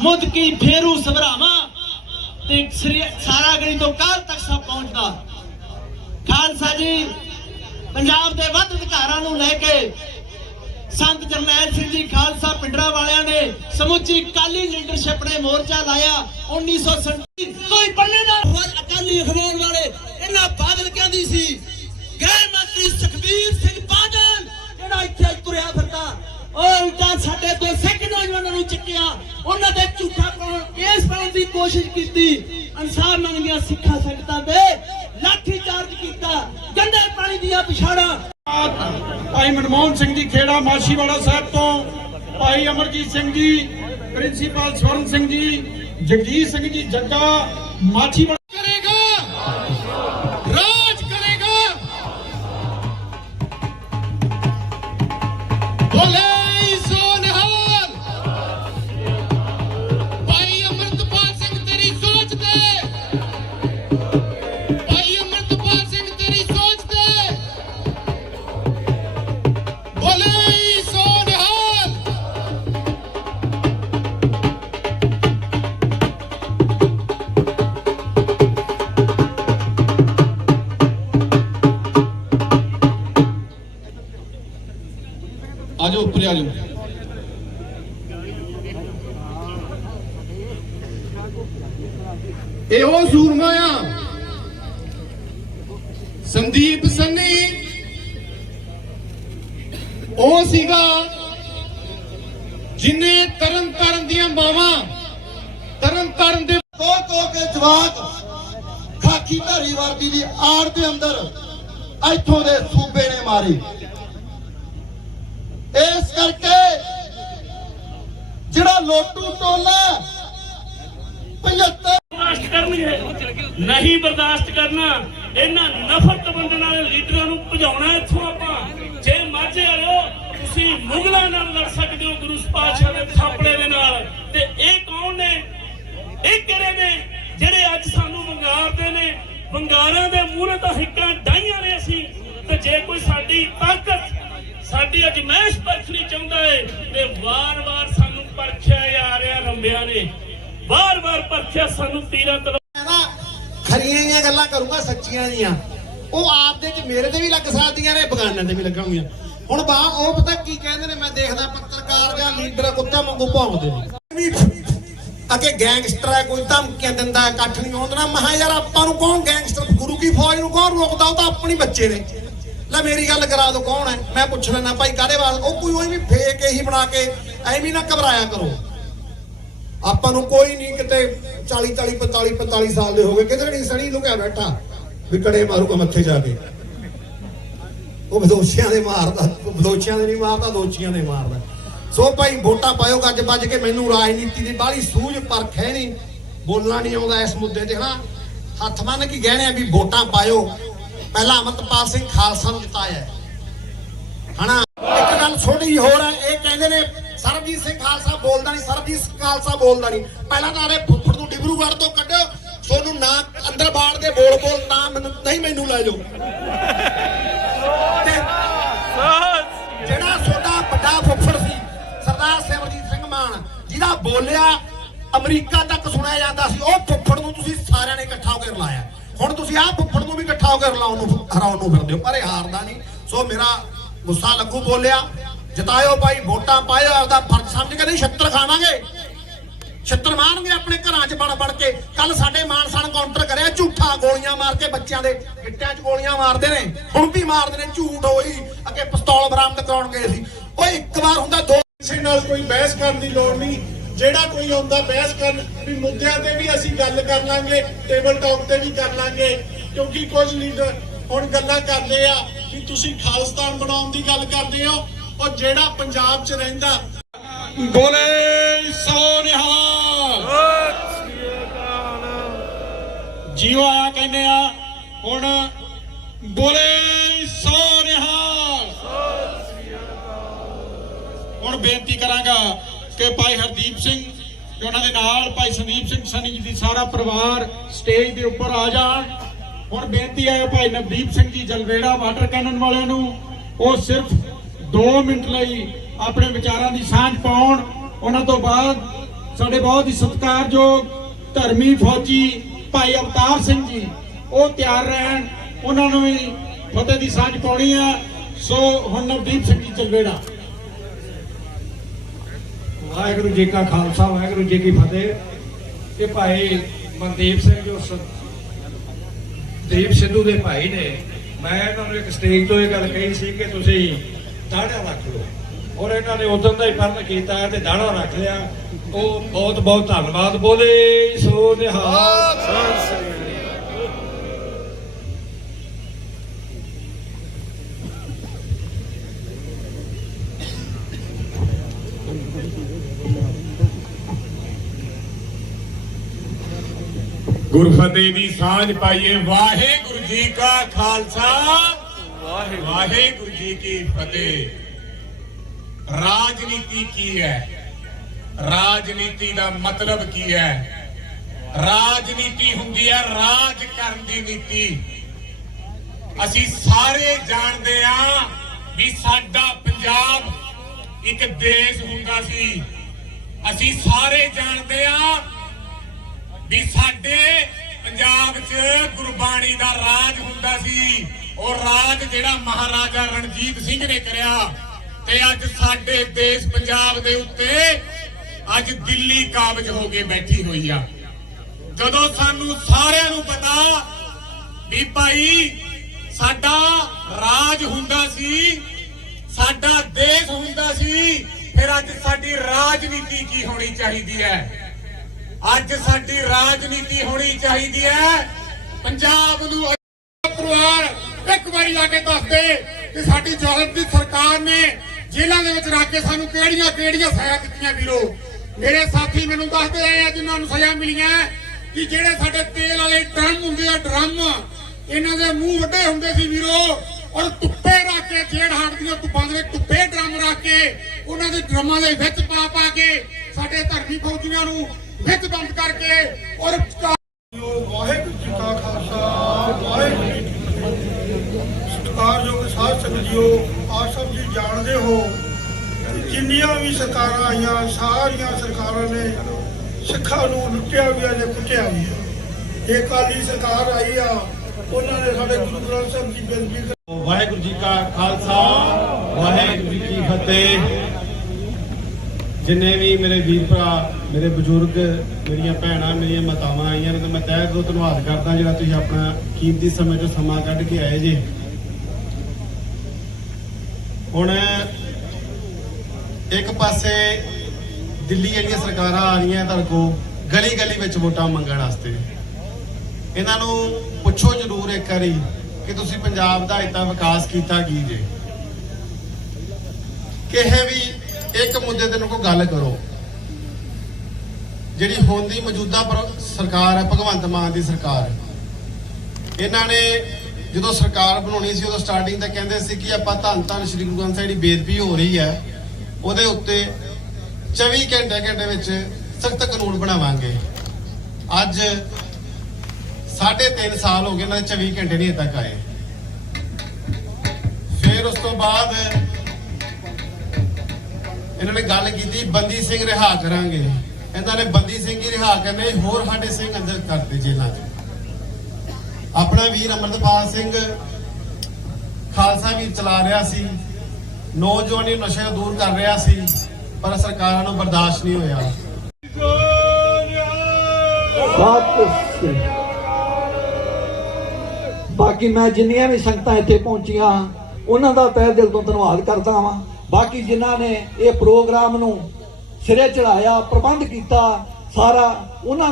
ਮੁਦਕੀ ਫੇਰੂ ਸਭਰਾਵਾ ਤੇ ਸ੍ਰੀ ਸਾਰਾ ਗਣੀ ਤੋਂ ਕਾਲ ਤੱਕ ਸਭ ਪਹੁੰਚਦਾ। ਖਾਲਸਾ ਜੀ, ਪੰਜਾਬ ਦੇ ਵੱਧ ਅਧਿਕਾਰਾਂ ਨੂੰ ਲੈ ਕੇ ਸੰਤ ਜਰਨੈਲ ਸਿੰਘ ਜੀ ਖਾਲਸਾ ਪਿੰਡਰਾ ਵਾਲਿਆਂ ਨੇ ਸਮੁੱਚੀ ਕਾਲੀ ਲੀਡਰਸ਼ਿਪ ਨੇ ਮੋਰਚਾ ਲਾਇਆ 1937 ਕੋਈ ਪੱਲੇ ਹੋਰ ਅਕਾਲੀ ਅਖਵਾਉਣ ਵਾਲੇ ਇਹਨਾਂ ਬਾਦਲ ਕਹਿੰਦੀ ਸੀ। ਗ੍ਰਹਿ ਮੰਤਰੀ ਸੁਖਬੀਰ ਸਿੰਘ ਬਾਦਲ ਜਿਹੜਾ ਇੱਥੇ ਤੁਰਿਆ ਫਿਰਦਾ, ਉਹ ਉਲਟਾ ਸਾਡੇ ਤੋਂ ਸਿੱਖ ਨੌਜਵਾਨਾਂ ਨੂੰ ਚੱਕਿਆ। ਉਹਨਾਂ ਦੇ ਝੂਠਾ ਪਾਉਣ ਕੇਸ ਪਾਉਣ ਦੀ ਕੋਸ਼ਿਸ਼ ਕੀਤੀ। ਇਨਸਾਫ ਮੰਗਦੀਆਂ ਸਿੱਖਾਂ ਸੰਗਤਾਂ ਦੇ ਲਾਠੀ ਚਾਰਜ ਕੀਤਾ। ਗੰਦੇ ਪਾਣੀ ਦੀਆਂ ਪਿਛਾੜਾਂ। ਭਾਈ ਮਨਮੋਹਨ ਸਿੰਘ ਜੀ ਖੇੜਾ ਮਾਛੀਵਾੜਾ ਸਾਹਿਬ ਤੋਂ। ਭਾਈ ਅਮਰਜੀਤ ਸਿੰਘ ਜੀ, ਪ੍ਰਿੰਸੀਪਲ ਸਵਰਨ ਸਿੰਘ ਜੀ, ਜਗਜੀਤ ਸਿੰਘ ਜੀ, ਜੱਗਾ, ਮਾਛੀਵਾੜਾ ਆਜੋ ਉੱਪਰ ਆਜੋ ਉਹ ਸੂਰਮਾ ਆ। ਸੰਦੀਪ ਸੰਨੀ। ਉਹ ਸੀਗਾ ਜਿਨੇ ਤਰਨ ਤਰਨ ਦੀਆਂ ਬਾਵਾਂ, ਤਰਨ ਤਰਨ ਦੇ ਕੋ ਕੋ ਕੇ ਜਵਾਕ ਖਾਕੀ ਧਾਰੀ ਵਰਦੀ ਦੀ ਆੜ ਦੇ ਅੰਦਰ ਇੱਥੋਂ ਦੇ ਸੂਬੇ ਨੇ ਮਾਰੀ ਇਸ ਕਰਕੇ ਜਿਹੜਾ ਲੋਟੂ ਟੋਲਾ। 75 ਬਰਦਾਸ਼ਤ ਕਰਨਗੇ। ਨਹੀਂ ਬਰਦਾਸ਼ਤ ਕਰਨਾ, ਇਹਨਾਂ ਨਫ਼ਰਤ ਬੰਦਨ ਵਾਲੇ ਲੀਡਰਾਂ ਨੂੰ ਭਜਾਉਣਾ ਇੱਥੋਂ ਆਪਾਂ। ਜੇ ਮਾਝੇ ਵਾਲਿਓ, ਤੁਸੀਂ ਮੁਗਲਾਂ ਨਾਲ ਲੜ ਸਕਦੇ ਹੋ ਗੁਰੂ ਪਾਤਸ਼ਾਹ ਦੇ ਥਾਪੜੇ ਦੇ ਨਾਲ। ਤੇ ਇਹ ਕੌਣ ਨੇ? ਇਹ ਕਿਹੜੇ ਨੇ? ਜਿਹੜੇ ਅੱਜ ਸਾਨੂੰ ਵੰਗਾਰਦੇ ਨੇ। ਵੰਗਾਰਾਂ ਦੇ ਮੂਹਰੇ ਤਾਂ ਹਿੱਕਾਂ ਡਾਈਆਂ ਨੇ ਅਸੀਂ। ਤੇ ਜੇ ਕੋਈ ਸਾਡੀ ਤਾਕਤ, ਸਾਡੀ ਅਜਮੈਸ਼ ਪਰਖਣੀ ਚਾਹੁੰਦਾ ਏ, ਤੇ ਵਾਰ-ਵਾਰ ਸਾਨੂੰ ਪਰਖਿਆ ਰਿਹਾ ਰੰਬਿਆਂ ਨੇ। ਵਾਰ-ਵਾਰ ਪਰਖਿਆ ਸਾਨੂੰ ਤੀਰਾਂ ਤਲ ਖਰੀਆਂ ਜੀਆਂ ਗੱਲਾਂ ਕਰੂੰਗਾ, ਸੱਚੀਆਂ ਜੀਆਂ। ਉਹ ਆਪ ਦੇ ਚ ਮੇਰੇ ਤੇ ਵੀ ਲੱਗ ਸਕਦੀਆਂ ਨੇ, ਬਗਾਨਿਆਂ ਤੇ ਵੀ ਲੱਗਣਗੀਆਂ ਹੁਣ ਬਾ, ਉਹ ਪਤਾ ਕੀ ਕਹਿੰਦੇ ਨੇ, ਮੈਂ ਦੇਖਦਾ ਪੱਤਰਕਾਰ ਜਾਂ ਲੀਡਰ ਕੁੱਤਾ ਵਾਂਗੂ ਭੌਂਕਦੇ ਨੇ। ਅਕੇ ਗੈਂਗਸਟਰ ਹੈ ਕੋਈ ਧਮਕੀਆਂ ਦਿੰਦਾ, ਇਕੱਠ ਨਹੀਂ ਆਉਂਦਾ ਨਾ ਮਹਾ ਯਾਰ ਆਪਾਂ ਨੂੰ ਕੌਣ ਗੈਂਗਸਟਰ? ਗੁਰੂ ਕੀ ਫੌਜ ਨੂੰ ਕੌਣ ਰੋਕਦਾ? ਉਹ ਤਾਂ ਆਪਣੀ ਬੱਚੇ ਨੇ। ਲੈ ਮੇਰੀ ਗੱਲ ਕਰਾ ਦੋ, ਕੌਣ ਹੈ? ਮੈਂ ਪੁੱਛ ਲੈਣਾ ਭਾਈ ਕਾਦੇ ਵਾਸਤੇ ਉਹ ਕੋਈ ਉਹੀ ਵੀ ਫੇਕ ਹੀ ਬਣਾ ਕੇ ਐਵੇਂ ਨਾ ਘਬਰਾਇਆ ਕਰੋ। ਆਪਾਂ ਨੂੰ ਕੋਈ ਨਹੀਂ ਕਿਤੇ 40 40 45 45 ਸਾਲ ਦੇ ਹੋ ਗਏ। ਕਿਧਰ ਨਹੀਂ ਸਣੀ ਲੁਕਿਆ ਬੈਠਾ ਵੀ ਕੜੇ ਮਾਰੂਗਾ ਮੱਥੇ ਜਾ ਕੇ। ਉਹ ਬਦੋਸ਼ੀਆਂ ਦੇ ਮਾਰਦਾ। ਬਦੋਸ਼ੀਆਂ ਦੇ ਨਹੀਂ ਮਾਰਦਾ ਦੋਸ਼ੀਆਂ ਦੇ ਮਾਰਦਾ। ਸੋ ਭਾਈ ਵੋਟਾਂ ਪਾਇਓ, ਗੱਜ ਵੱਜ ਕੇ। ਮੈਨੂੰ ਰਾਜਨੀਤੀ ਦੀ ਬਾਹਲੀ ਸੂਝ ਪਰਖ ਹੈ ਨਹੀਂ ਬੋਲਣਾ ਨਹੀਂ ਆਉਂਦਾ ਇਸ ਮੁੱਦੇ ਤੇ, ਹਨਾ? ਹੱਥ ਮੰਨ ਕੇ ਗਹਿਣੇ ਆ ਵੀ ਵੋਟਾਂ ਪਾਇਓ। ਪਹਿਲਾਂ ਅਮਰਤਪਾਲ ਸਿੰਘ ਖਾਲਸਾ ਨੂੰ ਜਿਤਾਇਆ। ਹਨਾ? ਇੱਕ ਗੱਲ ਛੋਟੀ ਹੋਰ ਹੈ ਇਹ ਕਹਿੰਦੇ ਨੇ ਸਰਬਜੀਤ ਸਿੰਘ ਖਾਲਸਾ ਬੋਲਦਾ ਨਹੀਂ, ਸਰਬਜੀਤ ਸਿੰਘ ਖਾਲਸਾ ਬੋਲਦਾ ਨਹੀਂ। ਪਹਿਲਾਂ ਤਾਂ ਆਰੇ ਫੁੱਫੜ ਨੂੰ ਡਿਬਰੂਗੜ੍ਹ ਤੋਂ ਕੱਢੋ, ਸੋਨੂੰ ਨਾ ਅੰਦਰ ਬਾੜ ਦੇ ਬੋਲ ਬੋਲ, ਨਾ ਮੈਨੂੰ, ਨਹੀਂ ਮੈਨੂੰ ਲੈ ਜਾਓ। ਜਿਹੜਾ ਤੁਹਾਡਾ ਵੱਡਾ ਫੁੱਫੜ ਸੀ, ਸਰਦਾਰ ਸਿਮਰਜੀਤ ਸਿੰਘ ਮਾਨ, ਜਿਹਦਾ ਬੋਲਿਆ ਅਮਰੀਕਾ ਤੱਕ ਸੁਣਿਆ ਜਾਂਦਾ ਸੀ, ਉਹ ਫੁੱਫੜ ਨੂੰ ਤੁਸੀਂ ਸਾਰਿਆਂ ਨੇ ਇਕੱਠਾ ਹੋ ਕੇ ਰਲਾਇਆ। ਹੁਣ ਤੁਸੀਂ ਆਹ ਫੁੱਫੜ ਨੂੰ ਵੀ ਇਕੱਠਾ ਹੋ ਕੇ ਰਲਾਉਣ ਨੂੰ ਹਰਾਉਣ ਨੂੰ ਫਿਰਦੇ ਹੋ, ਪਰ ਇਹ ਹਾਰਦਾ ਨਹੀਂ। ਸੋ ਮੇਰਾ ਗੁੱਸਾ ਲੱਗੂ ਬੋਲਿਆ। ਜਿਤਾਇਓ ਭਾਈ, ਵੋਟਾਂ ਪਾਇਓ, ਆਪਦਾ ਫਰਜ਼ ਸਮਝ ਕੇ ਨਹੀਂ ਛੱਤਰ ਖਾਵਾਂਗੇ। ਛੱਤਰ ਮਾਰਨਗੇ ਆਪਣੇ ਘਰਾਂ 'ਚ ਬਣ ਬਣ ਕੇ। ਕੱਲ ਸਾਡੇ ਮਾਨਸਾਨ ਕਾਊਂਟਰ ਕਰਿਆ, ਝੂਠਾ ਗੋਲੀਆਂ ਮਾਰ ਕੇ ਬੱਚਿਆਂ ਦੇ ਗਿੱਟਿਆਂ 'ਚ ਗੋਲੀਆਂ ਮਾਰਦੇ ਨੇ। ਹੁਣ ਵੀ ਮਾਰਦੇ ਨੇ, ਝੂਠ ਹੋਈ, ਅੱਗੇ ਪਿਸਤੌਲ ਬਰਾਮਦ ਕਰਾਉਣ ਗਏ ਸੀ। ਓਏ, ਇੱਕ ਵਾਰ ਹੁੰਦਾ ਦੋ ਕਿਸੇ ਨਾਲ ਕੋਈ ਬਹਿਸ ਕਰਨ ਦੀ ਲੋੜ ਨਹੀਂ। ਜਿਹੜਾ ਕੋਈ ਆਉਂਦਾ ਬਹਿਸ ਕਰਨ, ਵੀ ਮੁੱਦਿਆਂ ਤੇ ਵੀ ਅਸੀਂ ਗੱਲ ਕਰ ਲਾਂਗੇ ਟੇਬਲ ਟਾਕ ਤੇ ਵੀ ਕਰ ਲਾਂਗੇ। ਕਿਉਂਕਿ ਕੁਝ ਲੀਡਰ ਹੁਣ ਗੱਲਾਂ ਕਰਦੇ ਆ ਕਿ ਤੁਸੀਂ ਖਾਲਿਸਤਾਨ ਬਣਾਉਣ ਦੀ ਗੱਲ ਕਰਦੇ ਹੋ ਉਹ ਜਿਹੜਾ ਪੰਜਾਬ 'ਚ ਰਹਿੰਦਾ। ਬੋਲੇ ਸੋ ਨਿਹਾਲ। ਜੀਓ ਆਇਆ ਕਹਿੰਦੇ ਆ, ਹੁਣ ਬੋਲੇ ਸੋ ਨਿਹਾਲ। ਹੁਣ ਬੇਨਤੀ ਕਰਾਂਗਾ ਕਿ ਭਾਈ ਹਰਦੀਪ ਸਿੰਘ ਤੇ ਉਹਨਾਂ ਦੇ ਨਾਲ ਭਾਈ ਸੰਦੀਪ ਸਿੰਘ ਸਨੀ ਜੀ ਦੀ ਸਾਰਾ ਪਰਿਵਾਰ ਸਟੇਜ ਦੇ ਉੱਪਰ ਆ ਜਾਣ। ਹੁਣ ਬੇਨਤੀ ਹੈ ਭਾਈ ਨਵਦੀਪ ਸਿੰਘ ਜੀ ਜਲਵੇੜਾ ਵਾਟਰ ਕੈਨਨ ਵਾਲਿਆਂ ਨੂੰ, ਉਹ ਸਿਰਫ 2 ਮਿੰਟ ਲਈ ਆਪਣੇ ਵਿਚਾਰਾਂ ਦੀ ਸਾਂਝ ਪਾਉਣ। ਉਹਨਾਂ ਤੋਂ ਬਾਅਦ ਸਾਡੇ ਬਹੁਤ ਹੀ ਸਤਿਕਾਰਯੋਗ ਧਰਮੀ ਫੌਜੀ ਭਾਈ ਅਵਤਾਰ ਸਿੰਘ ਜੀ, ਉਹ ਤਿਆਰ ਰਹਿਣ। ਉਹਨਾਂ ਨੂੰ ਵੀ ਫਤਿਹ ਦੀ ਸਾਂਝ ਪਾਉਣੀ ਹੈ ਸੋ ਹੁਣ ਨਵਦੀਪ ਸਿੰਘ ਜੀ ਚੱਲਵੇੜਾ। ਵਾਹਿਗੁਰੂ ਜੀ ਕਾ ਖਾਲਸਾ, ਵਾਹਿਗੁਰੂ ਜੀ ਕੀ ਫਤਿਹ। ਇਹ ਭਾਈ ਮਨਦੀਪ ਸਿੰਘ ਜੋ ਦੀਪ ਸਿੱਧੂ ਦੇ ਭਾਈ ਨੇ, ਮੈਂ ਇਹਨਾਂ ਨੂੰ ਇੱਕ ਸਟੇਜ ਤੋਂ ਇਹ ਗੱਲ ਕਹੀ ਸੀ ਕਿ ਤੁਸੀਂ ਦਾੜਾ ਰੱਖ ਲਓ। ਔਰ ਇਹਨਾਂ ਨੇ ਉਦੋਂ ਦਾ ਹੀ ਫਰਜ਼ ਕੀਤਾ ਤੇ ਦਾੜਾ ਰੱਖ ਲਿਆ। ਉਹ ਬਹੁਤ ਬਹੁਤ ਧੰਨਵਾਦ ਬੋਲੇ ਸੋ ਨਿਹਾਲ। ਸਤਿ ਸ੍ਰੀ ਗੁਰਫਤਿਹ ਦੀ ਸਾਂਝ ਪਾਈਏ ਵਾਹਿਗੁਰੂ ਜੀ ਕਾ ਖਾਲਸਾ। ਵਾਹਿਗੁਰੂ। ਜੀ ਕੀ ਫਤਿਹ। ਰਾਜਨੀਤੀ ਕੀ ਹੈ? ਰਾਜਨੀਤੀ ਦਾ ਮਤਲਬ ਕੀ ਹੈ? ਰਾਜਨੀਤੀ ਹੁੰਦੀ ਹੈ ਰਾਜ ਕਰਨ ਦੀ ਨੀਤੀ। ਅਸੀਂ ਸਾਰੇ ਜਾਣਦੇ ਹਾਂ ਵੀ ਸਾਡਾ ਪੰਜਾਬ ਇੱਕ ਦੇਸ਼ ਹੁੰਦਾ ਸੀ। ਅਸੀਂ ਸਾਰੇ ਜਾਣਦੇ ਹਾਂ ਵੀ ਸਾਡੇ ਪੰਜਾਬ 'ਚ ਗੁਰਬਾਣੀ ਦਾ ਰਾਜ ਹੁੰਦਾ ਸੀ। ਉਹ ਰਾਜ ਜਿਹੜਾ ਮਹਾਰਾਜਾ ਰਣਜੀਤ ਸਿੰਘ ਨੇ ਕਰਿਆ ਤੇ ਅੱਜ ਸਾਡੇ ਦੇਸ਼ ਪੰਜਾਬ ਦੇ ਉੱਤੇ ਅੱਜ ਦਿੱਲੀ ਕਾਬਜ ਹੋ ਕੇ ਬੈਠੀ ਹੋਈ ਆ। ਜਦੋਂ ਸਾਨੂੰ ਸਾਰਿਆਂ ਨੂੰ ਪਤਾ ਵੀ ਭਾਈ ਸਾਡਾ ਰਾਜ ਹੁੰਦਾ ਸੀ, ਸਾਡਾ ਦੇਸ਼ ਹੁੰਦਾ ਸੀ, ਫਿਰ ਅੱਜ ਸਾਡੀ ਰਾਜਨੀਤੀ ਕੀ ਹੋਣੀ ਚਾਹੀਦੀ ਹੈ? ਅੱਜ ਸਾਡੀ ਰਾਜਨੀਤੀ ਹੋਣੀ ਚਾਹੀਦੀ ਹੈ। ਪੰਜਾਬ ਨੂੰ ਪਰਿਵਾਰ ਇੱਕ ਵਾਰੀ ਆ ਕੇ ਦੱਸ ਦੇ ਕਿ ਸਾਡੀ ਜੋਹਰ ਦੀ ਸਰਕਾਰ ਨੇ ਜੇਲ੍ਹਾਂ ਦੇ ਵਿੱਚ ਰੱਖ ਕੇ ਸਾਨੂੰ ਕਿਹੜੀਆਂ ਕਿਹੜੀਆਂ ਸਜ਼ਾ ਦਿੱਤੀਆਂ ਵੀਰੋ? ਮੇਰੇ ਸਾਥੀ ਮੈਨੂੰ ਦੱਸਦੇ ਆਏ ਆ ਜਿਨ੍ਹਾਂ ਨੂੰ ਸਜ਼ਾ ਮਿਲੀਆਂ ਕਿ ਜਿਹੜੇ ਸਾਡੇ ਤੇਲ ਵਾਲੇ ਡਰਮ ਹੁੰਦੇ ਆ, ਡਰਮ, ਇਹਨਾਂ ਦੇ ਮੂੰਹ ਵੱਡੇ ਹੁੰਦੇ ਸੀ ਵੀਰੋ, ਔਰ ਧੁੱਪੇ ਰੱਖ ਕੇ ਜੇੜ ਹਾਟ ਦੀਆਂ ਧੁੱਪਾਂ ਦੇ ਵਿੱਚ ਧੁੱਪੇ ਡਰਮ ਰੱਖ ਕੇ ਉਹਨਾਂ ਦੇ ਡਰਮਾਂ ਦੇ ਵਿੱਚ ਪਾ ਪਾ ਕੇ ਸਾਡੇ ਧਰਮੀ ਫੌਜੀਆਂ ਨੂੰ ਵਿੱਚ ਬੰਦ ਕਰਕੇ ਔਰ ਵਾਹਿਗੁਰੂ ਜੀ ਕਾ ਖਾਲਸਾ ਵਾਹਿਗੁਰੂ ਜੀ ਕੀ ਫਤਿਹ ਸਤਿਕਾਰਯੋਗ ਸਾਧ ਆਪ ਸਭ ਜੀ ਜਾਣਦੇ ਹੋ ਜਿੰਨੀਆਂ ਵੀ ਸਰਕਾਰਾਂ ਆਈਆਂ, ਸਾਰੀਆਂ ਸਰਕਾਰਾਂ ਨੇ ਸਿੱਖਾਂ ਨੂੰ ਲੁੱਟਿਆ ਵੀ ਆ ਕੁੱਟਿਆ ਵੀ ਆ। ਇਹ ਕਾਲੀ ਸਰਕਾਰ ਆਈ ਆ, ਉਹਨਾਂ ਨੇ ਸਾਡੇ ਗੁਰੂ ਗ੍ਰੰਥ ਸਾਹਿਬ ਦੀ ਬੇਨਤੀ ਵਾਹਿਗੁਰੂ ਜੀ ਕਾ ਖਾਲਸਾ, ਵਾਹਿਗੁਰੂ ਜੀ ਕੀ ਫਤਿਹ। ਜਿੰਨੇ ਵੀ ਮੇਰੇ ਵੀਰ ਭਰਾ, ਮੇਰੇ ਬਜ਼ੁਰਗ, ਮੇਰੀਆਂ ਭੈਣਾਂ, ਮੇਰੀਆਂ ਮਾਤਾਵਾਂ ਆਈਆਂ ਨੇ, ਤਾਂ ਮੈਂ ਤਹਿ ਦਿਲੋਂ ਧੰਨਵਾਦ ਕਰਦਾ ਜਿਹੜਾ ਤੁਸੀਂ ਆਪਣਾ ਕੀਮਤੀ ਸਮੇਂ ਤੋਂ ਸਮਾਂ ਕੱਢ ਕੇ ਆਏ ਜੇ। ਹੁਣ ਇੱਕ ਪਾਸੇ ਦਿੱਲੀ ਜਿਹੜੀਆਂ ਸਰਕਾਰਾਂ ਆ ਰਹੀਆਂ ਤੁਹਾਡੇ ਕੋਲ ਗਲੀ ਗਲੀ ਵਿੱਚ ਵੋਟਾਂ ਮੰਗਣ ਵਾਸਤੇ। ਇਹਨਾਂ ਨੂੰ ਪੁੱਛੋ ਜ਼ਰੂਰ ਇੱਕ ਵਾਰੀ ਕਿ ਤੁਸੀਂ ਪੰਜਾਬ ਦਾ ਇਤਾ ਵਿਕਾਸ ਕੀਤਾ ਕੀ ਜੇ। ਕਿਹੇ ਵੀ ਇੱਕ ਮੁੱਦੇ ਤੇ ਨੂੰ ਗੱਲ ਕਰੋ। ਜਿਹੜੀ ਹੁਣ ਦੀ ਮੌਜੂਦਾ ਸਰਕਾਰ ਹੈ, ਭਗਵੰਤ ਮਾਨ ਦੀ ਸਰਕਾਰ। ਇਹਨਾਂ ਨੇ ਜਦੋਂ ਸਰਕਾਰ ਬਣਾਉਣੀ ਸੀ, ਉਦੋਂ ਸਟਾਰਟਿੰਗ ਤੇ ਕਹਿੰਦੇ ਸੀ ਕਿ ਆਪਾਂ ਧੰਨ ਧੰਨ ਸ਼੍ਰੀ ਗੁਰੂ ਗ੍ਰੰਥ ਸਾਹਿਬ ਦੀ ਬੇਦਬੀ ਹੋ ਰਹੀ ਹੈ। ਉਹਦੇ ਉੱਤੇ 24 ਘੰਟੇ ਘੰਟੇ ਵਿੱਚ ਸਖਤ ਕਾਨੂੰਨ ਬਣਾਵਾਂਗੇ। ਅੱਜ ਸਾਢੇ 3 ਸਾਲ ਹੋ ਗਏ ਇਹਨਾਂ ਦੇ 24 ਘੰਟੇ ਨਹੀਂ ਅਜੇ ਤੱਕ ਆਏ। ਫਿਰ ਉਸ ਤੋਂ ਬਾਅਦ ਇਹਨਾਂ ਨੇ ਗੱਲ ਕੀਤੀ, ਬੰਦੀ ਸਿੰਘ ਰਿਹਾ ਕਰਾਂਗੇ। ਇਹਨਾਂ ਨੇ ਬੰਦੀ ਸਿੰਘ ਹੀ ਰਿਹਾ ਕਰਨੇ ਹੋਰ ਸਾਡੇ ਸਿੰਘ ਅੰਦਰ ਕਰਤੇ ਜੇਲ੍ਹਾਂ 'ਚ। ਆਪਣਾ ਵੀਰ ਅਮਰਤਪਾਲ ਸਿੰਘ ਖਾਲਸਾ ਵੀਰ ਚਲਾ ਰਿਹਾ ਸੀ। ਨੌਜਵਾਨੀ ਨੂੰ ਨਸ਼ੇ ਦੂਰ ਕਰ ਰਿਹਾ ਸੀ, ਪਰ ਸਰਕਾਰਾਂ ਨੂੰ ਬਰਦਾਸ਼ਤ ਨਹੀਂ ਹੋਇਆ। ਬਾਕੀ ਮੈਂ ਜਿੰਨੀਆਂ ਵੀ ਸੰਗਤਾਂ ਇੱਥੇ ਪਹੁੰਚੀਆਂ, ਉਹਨਾਂ ਦਾ ਤਹਿ ਦਿਲ ਤੋਂ ਧੰਨਵਾਦ ਕਰਦਾ ਹਾਂ ਬਾਕੀ ਜਿਨ੍ਹਾਂ ਨੇ ਇਹ ਪ੍ਰੋਗਰਾਮ ਨੂੰ ਸਿਰੇ ਚੜਾਇਆ ਪ੍ਰਬੰਧ ਕੀਤਾ, ਸਾਰਾ ਉਹਨਾਂ